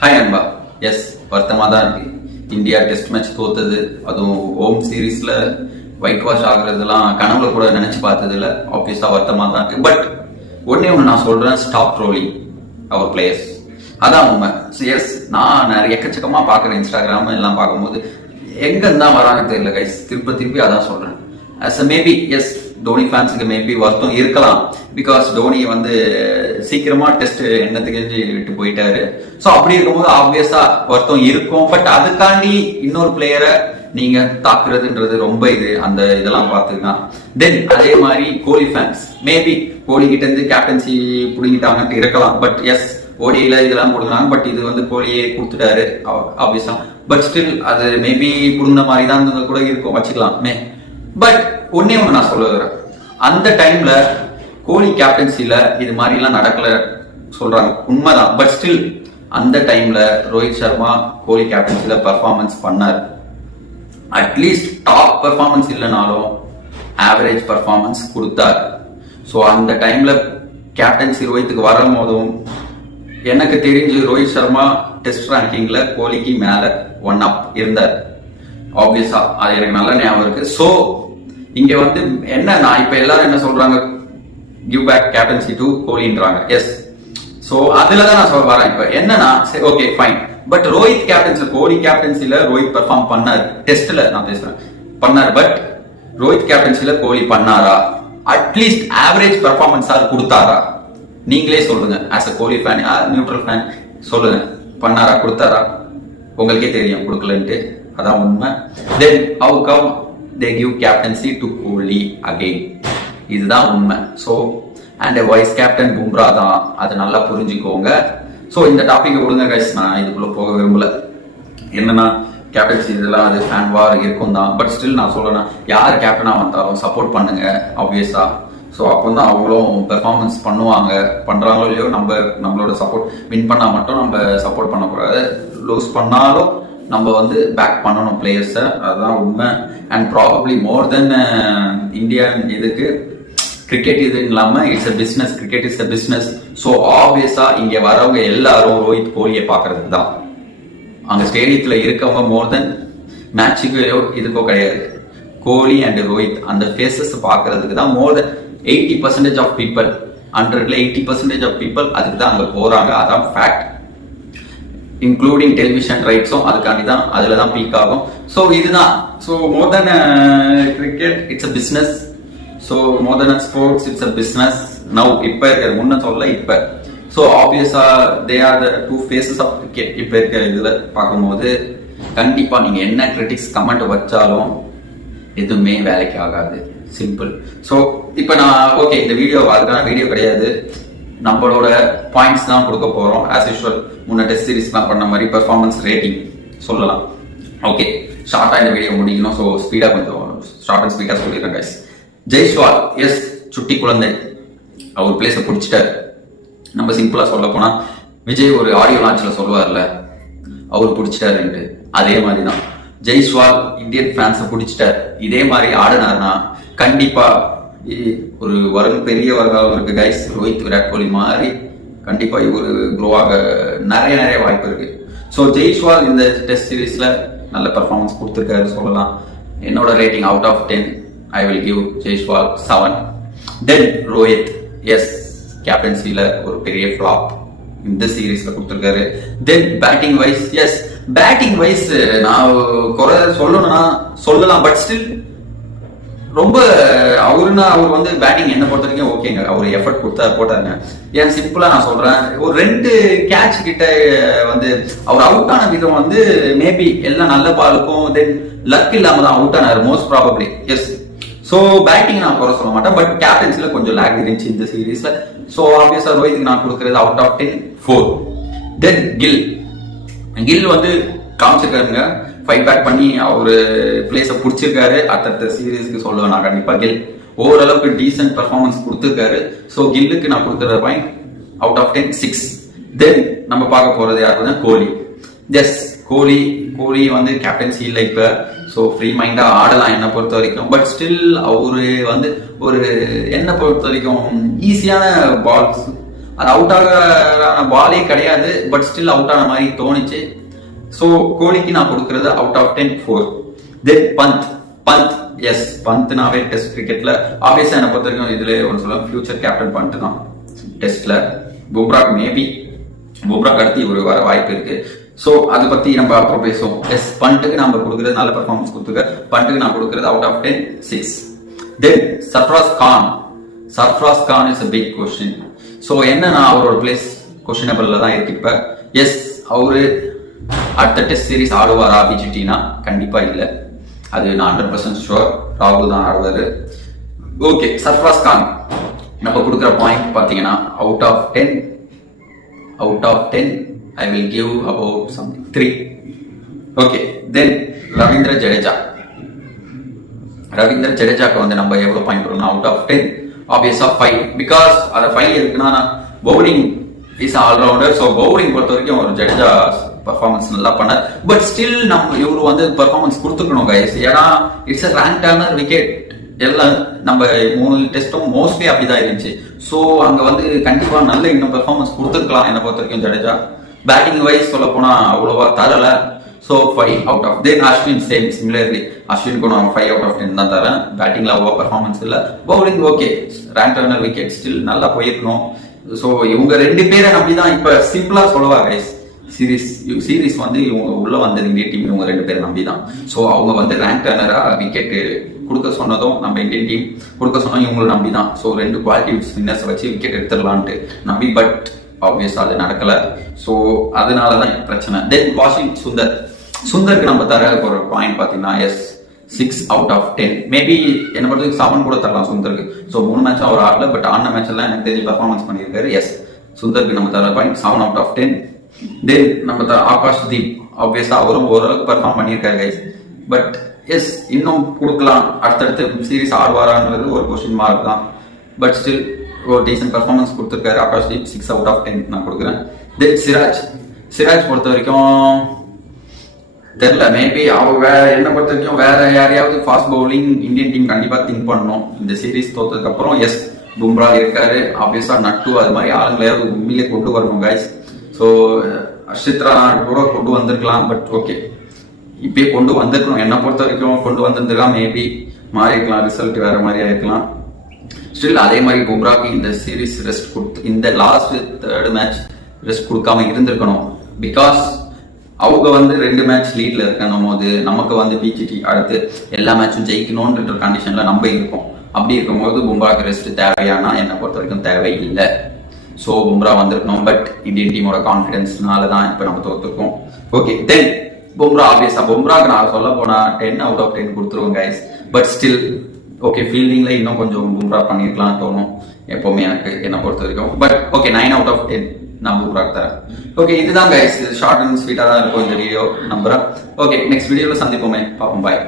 Hi அன்பா. S, வருத்தமாக தான் இருக்கு. இந்தியா டெஸ்ட் மேட்ச் தோத்தது, அதுவும் ஹோம் சீரீஸ்ல ஒயிட் வாஷ் ஆகுறதுலாம் கனவுல கூட நினைச்சு பார்த்ததுல ஆப்வியஸா வருத்தமாக தான் இருக்கு. பட் ஒன்னே ஒன்று நான் சொல்றேன், ஸ்டாப் ட்ரோலிங் அவர் பிளேயர்ஸ். அதான் உண்மை. எஸ், நான் நிறைய எக்கச்சக்கமா பாக்குறேன், இன்ஸ்டாகிராம் எல்லாம் பார்க்கும்போது எங்க இருந்தா வராங்க தெரியல கைஸ். திருப்பி அதான் சொல்றேன். as a maybe yes, Dhoni ஃபேன்ஸுக்கு மேபி வருத்தம் இருக்கலாம். பிகாஸ் தோனி வந்து சீக்கிரமா டெஸ்ட் எண்ணத்துக்கு விட்டு போயிட்டாரு. ஸோ அப்படி இருக்கும்போது ஆப்வியஸா வருத்தம் இருக்கும். பட் அதுக்காண்டி இன்னொரு பிளேயரை நீங்க தாக்குறதுன்றது ரொம்ப அந்த இதெல்லாம் பார்த்துக்கா. தென் அதே மாதிரி கோலி ஃபேன்ஸ் மேபி கோலி கிட்ட இருந்து கேப்டன்சி பிடிங்கிட்டாங்கன்ட்டு இருக்கலாம். பட் எஸ், ஓடியில இதெல்லாம் கொடுக்குறாங்க. பட் இது வந்து கோலியே கொடுத்துட்டாரு ஆப்வியஸா. பட் ஸ்டில் அது மேபி புடுங்கின மாதிரி தான் கூட இருக்கும், வச்சுக்கலாம். பட் ஒன்னே ஒன்று நான் சொல்ல வரேன், அந்த டைம்ல கோலி கேப்டன்சில இது மாதிரி எல்லாம் நடக்கல சொல்றாங்க, உண்மைதான். பட் ஸ்டில் அந்த டைம்ல ரோஹித் சர்மா கோலி கேப்டன்சில பெர்ஃபார்மன்ஸ் பண்ணார். அட்லீஸ்ட் டாப் பெர்ஃபார்மன்ஸ் இல்லைனாலும் ஆவரேஜ் பெர்ஃபார்மன்ஸ் கொடுத்தார். ஸோ அந்த டைம்ல கேப்டன்சி ரோஹித்துக்கு வரும் போதும் எனக்கு தெரிஞ்சு ரோஹித் சர்மா டெஸ்ட் ரேங்கிங்ல கோலிக்கு மேல 1 up இருந்தார். ஆப்வியஸா அது எனக்கு நல்ல ஞாபகம் இருக்கு. ஸோ இங்க வந்து என்ன, நான் இப்ப எல்லாரும் என்ன சொல்றாங்க, கிவ் பேக் கேப்டன்சி டு கோலின்றாங்க. எஸ், சோ அதுலதான் நான் சொல்ல வரேன். இப்ப என்னன்னா, சரி okay fine, but Rohit captaincy, Kohli கேப்டன்சில ரோஹித் பெர்ஃபார்ம் பண்ணாரு, டெஸ்ட்ல நான் பேசுறேன் பண்ணாரு. பட் ரோஹித் கேப்டன்சில கோலி பண்ணாரா? அட்லீஸ்ட் ஆவரேஜ் பெர்ஃபார்மன்ஸா கொடுத்தாரா? நீங்களே சொல்லுங்க. As a Kohli fan, neutral fan சொல்லுங்க, பண்ணாரா, கொடுத்தாரா? உங்களுக்கே தெரியும் கொடுக்கலன்ட்டு, அதான் உண்மை. Then how come they give captaincy to Kohli again? இதுதான் உண்மை. So and vice captain Bumrah தான், அது நல்லா புரிஞ்சுக்கோங்க. ஸோ இந்த டாபிக் விடுங்க கைஸ், நான் இதுக்குள்ள போக விரும்பல. என்னன்னா கேப்டன்சி இதெல்லாம் அது ஃபேன் வார் இருக்கும் தான். பட் ஸ்டில் நான் சொல்லணும், யார் கேப்டனா வந்தாலும் சப்போர்ட் பண்ணுங்க ஆப்வியஸா. ஸோ அப்போ தான் அவங்களும் பெர்ஃபார்மன்ஸ் பண்ணுவாங்க. பண்றாங்களோ இல்லையோ, நம்மளோட சப்போர்ட், வின் பண்ணா மட்டும் நம்ம சப்போர்ட் பண்ணக்கூடாது, லூஸ் பண்ணாலும் நம்ம வந்து பேக் பண்ணணும் பிளேயர்ஸை, அதுதான் உண்மை. And probably more then Indian இதுக்கு கிரிக்கெட் இது இல்லாம it's a business, cricket is a business. So ஆப்வியஸா இங்க வரவங்க எல்லாரும் ரோஹித் கோலியை பாக்குறதுக்கு தான். அங்க ஸ்டேடியத்துல இருக்கவங்க மோர் தென் மேட்சுக்கோ இதுக்கோ கிடையாது, கோலி அண்ட் ரோஹித் அந்த ஃபேஸஸ் பாக்குறதுக்கு தான். மோர் தென் 80% ஆஃப் பீப்புள், 100ல 80% ஆஃப் பீப்புள் அதுக்கு தான் அங்க போறாங்க. அதான் ஃபேக்ட். இன்க்ளூடிங் டெலிவிஷன் ரைட்ஸும் அதுக்காண்டி தான், அதுல தான் பீக் ஆகும். ஸோ இதுதான். So more then cricket it's a business. So more then sports it's a business now. இப்ப இருக்கிற முன்ன சொல்ல இப்ப. ஸோ ஆப்வியஸா they are the two faces of cricket. இப்ப இருக்க இதுல பார்க்கும்போது கண்டிப்பா நீங்க என்ன கிரிட்டிக்ஸ் கமெண்ட் வச்சாலும் எதுவுமே வேலைக்கு ஆகாது. சிம்பிள். ஸோ இப்ப நான் ஓகே, இந்த வீடியோ அதுக்கான வீடியோ கிடையாது, நம்மளோட பாயிண்ட்ஸ் தான் கொடுக்க போறோம். ஆஸ் யூஷுவல் முன்ன டெஸ்ட் சீரிஸ் தான் பண்ண மாதிரி பெர்ஃபார்மன்ஸ் ரேட்டிங் சொல்லலாம். ஓகே, ஷார்ட்டா இந்த வீடியோ முடிக்கணும். ஸோ ஸ்பீடா, கொஞ்சம் ஷார்ட் அண்ட் ஸ்பீடா சொல்லிடுறேன் கைஸ். ஜெய்ஸ்வால், எஸ், சுட்டி குழந்தை, அவர் பிளேஸை பிடிச்சிட்டாரு. நம்ம சிம்பிளா சொல்ல போனா, விஜய் ஒரு ஆடியோ லான்ச்ல சொல்லுவார்ல, அவர் பிடிச்சிட்டாருன்ட்டு, அதே மாதிரி தான் ஜெய்ஸ்வால் இந்தியன் ஃபேன்ஸை பிடிச்சிட்டார். இதே மாதிரி ஆடினார்னா கண்டிப்பா ஒரு பெரிய வருங்காலம் இருக்கு கைஸ். ரோஹித், விராட் கோலி மாதிரி கண்டிப்பா இவர் க்ரோ ஆக நிறைய வாய்ப்பு இருக்கு. ஸோ ஜெய்ஸ்வால் இந்த டெஸ்ட் சீரீஸ்ல நல்ல பெர்ஃபார்மன்ஸ் கொடுத்துருக்காரு சொல்லலாம். என்னோட rating out of 10 I will give Jaiswal 7. Then Rohit, yes, கேப்டன்சில ஒரு பெரிய ஃபிளாப் இந்த சீரீஸ்ல கொடுத்துருக்காரு. Then batting wise, yes, batting wise நான் குறை சொல்லணும்னா சொல்லலாம். பட் ஸ்டில் ரொம்ப அவர் வந்து பேட்டிங் என்ன பொறுத்த வரைக்கும் ஓகேங்க, அவர் எஃபர்ட் போட்டாருங்க. ஏன் சிம்பிளா நான் சொல்றேன், ஒரு 2 கேட்ச் கிட்ட வந்து அவர் அவுட் ஆன விதம் வந்து மேபி எல்லாம் நல்ல பாலுக்கும் தென் லக் இல்லாம தான் அவுட் ஆனாரு most probably. Yes, so batting நான் குறை சொல்ல மாட்டேன். பட் கேப்டன்சில கொஞ்சம் லேக் இருந்துச்சு இந்த சீரீஸ்ல. சோ ஆப்வியஸா ரோஹித்துக்கு நான் கொடுக்கறது அவுட் ஆஃப் 10 4. தென் கில் வந்து காமிச்சிருக்காருங்க, ஃபைட் பேக் பண்ணி அவரு பிளேஸை பிடிச்சிருக்காரு. அடுத்த சீரீஸ்க்கு சொல்லுவேன் நான் கண்டிப்பா. கில் ஓரளவுக்கு டீசென்ட் பெர்ஃபார்மன்ஸ் கொடுத்துருக்காரு. ஸோ கில்லுக்கு நான் கொடுக்குற பாயிண்ட் அவுட் ஆஃப் 10 6. தென் நம்ம பார்க்க போறது யாருன்னா கோலி. எஸ், கோலி வந்து கேப்டன்சி இல்லை இப்ப. ஸோ ஃப்ரீ மைண்டா ஆடலாம் என்னை பொறுத்த வரைக்கும். பட் ஸ்டில் அவரு வந்து ஒரு என்னை பொறுத்த வரைக்கும் ஈஸியான பால்ஸ் அது அவுட் ஆக பாலே கிடையாது, பட் ஸ்டில் அவுட் ஆன மாதிரி தோணுச்சு. ஸோ கோலிக்கு நான் கொடுக்கறது out of 10 4. Then Pant yes, பந்த்னாவே டெஸ்ட் கிரிக்கெட்ல ஆப்வியஸா என்ன பொறுத்த வரைக்கும் இதுல ஒன்று சொல்ல ஃபியூச்சர் கேப்டன் பந்த் தான் டெஸ்ட்ல. பும்ராக்கு மேபி பும்ராக்கு அடுத்து இவர் வர வாய்ப்பு இருக்கு. ஸோ அதை பத்தி நம்ம அப்புறம் பேசுவோம். எஸ், பண்ட்டுக்கு நம்ம கொடுக்கறது நல்ல பெர்ஃபார்மன்ஸ் கொடுத்துருக்க, பண்ட்டுக்கு நான் கொடுக்கறது out of 10 6. Then Sarfaraz Khan is a big question. So என்னன்னா அவரோட பிளேஸ் கொஸ்டினபிள்ல தான் இருக்கு இப்ப. எஸ், அவரு அடுத்த டெஸ்ட் சீரிஸ் ஆடுவாரா பிஜிடினா? கண்டிப்பா இல்ல, அது நான் 100% ஷுர். ராகுல் தான் ஆடுவாரு. ஓகே, சர்ஃப்ராஸ் கான் நம்ம கொடுக்குற பாயிண்ட் பாத்தீங்கன்னா out of 10 I will give about something 3. Okay, then Ravindra ஜடேஜாக்கு வந்து நம்ம எவ்வளவு பாயிண்ட் கொடுக்கணும்? அவுட் ஆஃப் 10 ஆப்வியஸா 5. பிகாஸ் அது 5 இருக்குன்னா bowling is allrounder. So bowling பொறுத்த வரைக்கும் ஒரு ஜடேஜா பர்ஃபார்மன்ஸ் நல்லா பண்ணார். பட் ஸ்டில் நம்ம இவரு வந்து பர்ஃபார்மன்ஸ் கொடுத்துக்கணும் கைஸ். ஏன்னா it's a rank turner wicket. எல்லாம் நம்ம 3 டெஸ்டும் மோஸ்ட்லி அப்படிதான் இருந்துச்சு. ஸோ அங்க வந்து கண்டிப்பா நல்ல இன்னும் பெர்ஃபார்மன்ஸ் கொடுத்துருக்கலாம் என்ன பொறுத்த வரைக்கும் ஜடேஜா. பேட்டிங் வைஸ் சொல்ல போனா அவ்வளவா தரல. So 5 out of. Then Ashwin same similarly, அஸ்வினுக்கு நான் 5 அவுட் ஆஃப் 10 தான் தரேன். பேட்டிங்ல அவ்வளோ பெர்ஃபார்மன்ஸ் இல்ல, bowling okay, rank turner wicket still நல்லா போயிருக்கணும். ஸோ இவங்க 2 பேரை நம்பிதான் இப்ப சிம்பிளா சொல்லவா கைஸ், சீரிஸ் வந்து இவங்க உள்ள வந்தது இந்தியன் டீம் இவங்க 2 பேரை நம்பிதான். ஸோ அவங்க வந்து ரேங்க் டர்னரா விக்கெட் கொடுக்க சொன்னதும் நம்ம இந்தியன் டீம் கொடுக்க சொன்னோம் இவங்களை நம்பிதான். ஸோ 2 குவாலிட்டி ஸ்பின்னர்ஸ் வச்சு விக்கெட் எடுத்துடலான்ட்டு நம்பி, பட் ஆப்வியஸா அது நடக்கல. ஸோ அதனாலதான் பிரச்சனை. தென் வாஷிங் சுந்தருக்கு நம்ம தர ஒரு பாயிண்ட் பாத்தீங்கன்னா எஸ் 6 அவுட் ஆஃப் 10. மேபி என்ன பொறுத்தவரைக்கும் 7 கூட தரலாம் சுந்தருக்கு. ஸோ 3 மேட்ச் அவர் ஆடல, பட் ஆடின மேட்ச் எல்லாம் எனக்கு தெரிஞ்சு பர்ஃபார்மன்ஸ் பண்ணியிருக்காரு. எஸ், சுந்தருக்கு நம்ம தர பாயிண்ட் 7 அவுட் ஆஃப் 10. தென் நம்ம ஆகாஷ் தீப் ஆப்வியஸா அவரும் ஓரளவுக்கு பர்ஃபார்ம் பண்ணியிருக்காரு கைஸ். பட் எஸ், இன்னும் கொடுக்கலாம். அடுத்தடுத்து சீரிஸ் ஆடுவாரான்றது ஒரு கொஸ்டின் மார்க் தான். பட் ஸ்டில் ஒரு டீசன்ட் பர்ஃபார்மன்ஸ் கொடுத்துருக்காரு ஆகாஷ் தீப். 6 அவுட் ஆஃப் 10 நான் கொடுக்குறேன். தென் சிராஜ் பொறுத்த வரைக்கும் தெரியல, மேபி அவங்க என்ன பொறுத்த வரைக்கும் வேற யாரையாவது ஃபாஸ்ட் பவுலிங் இந்தியன் டீம் கண்டிப்பா திங்க் பண்ணணும் இந்த சீரிஸ் தோத்ததுக்கு அப்புறம். எஸ், பும்ரா இருக்காரு, ஆப்வியஸா நட்டு அது மாதிரி ஆளுங்களையாவது உண்மையிலே கொண்டு வரணும் கைஸ். ஸோ அஷித்ரா கூட கொண்டு வந்திருக்கலாம், பட் ஓகே இப்பயே கொண்டு வந்திருக்கணும். என்ன பொறுத்த வரைக்கும் கொண்டு வந்திருந்துக்கலாம், மேபி மாறி இருக்கலாம், ரிசல்ட் வேற மாதிரி ஆயிருக்கலாம். ஸ்டில் அதே மாதிரி பும்ராக்கு இந்த சீரிஸ் ரெஸ்ட் கொடுத்து இந்த லாஸ்ட் 3rd மேட்ச் ரெஸ்ட் கொடுக்காம இருந்திருக்கணும். பிகாஸ் அவங்க வந்து 2 மேட்ச் லீட்ல இருக்கணும் போது நமக்கு வந்து பிஜிடி அடுத்து எல்லா மேட்சும் ஜெயிக்கணும்ன்ற கண்டிஷன்ல நம்ம இருக்கோம். அப்படி இருக்கும்போது பும்ராக்கு ரெஸ்ட் தேவையானா என்ன பொறுத்த வரைக்கும் தேவை இல்லை. ஸோ பும்ரா வந்திருக்கணும், பட் இந்தியன் டீமோட கான்ஃபிடன்ஸ்னால தான் இப்போ நம்ம தோத்துருக்கோம். ஓகே, தென் பும்ரா ஆப்வியஸா பும்ராக்கு நான் சொல்ல போனா 10 அவுட் ஆஃப் 10 கொடுத்துருவோம் கைஸ். பட் ஸ்டில் ஓகே, ஃபீல்டிங்ல இன்னும் கொஞ்சம் பும்ரா பண்ணிருக்கலாம் தோணும் எப்பவுமே எனக்கு என்ன பொறுத்த வரைக்கும். பட் ஓகே, 9 அவுட் ஆஃப் 10 நான் பும்ராக்கு தரேன். ஓகே, இதுதான் கைஸ், ஷார்ட் அண்ட் ஸ்வீட்டா தான் இருக்கும் இந்த வீடியோ நம்புறேன். ஓகே, நெக்ஸ்ட் வீடியோல சந்திப்போமே, பார்ப்போம், பாய்.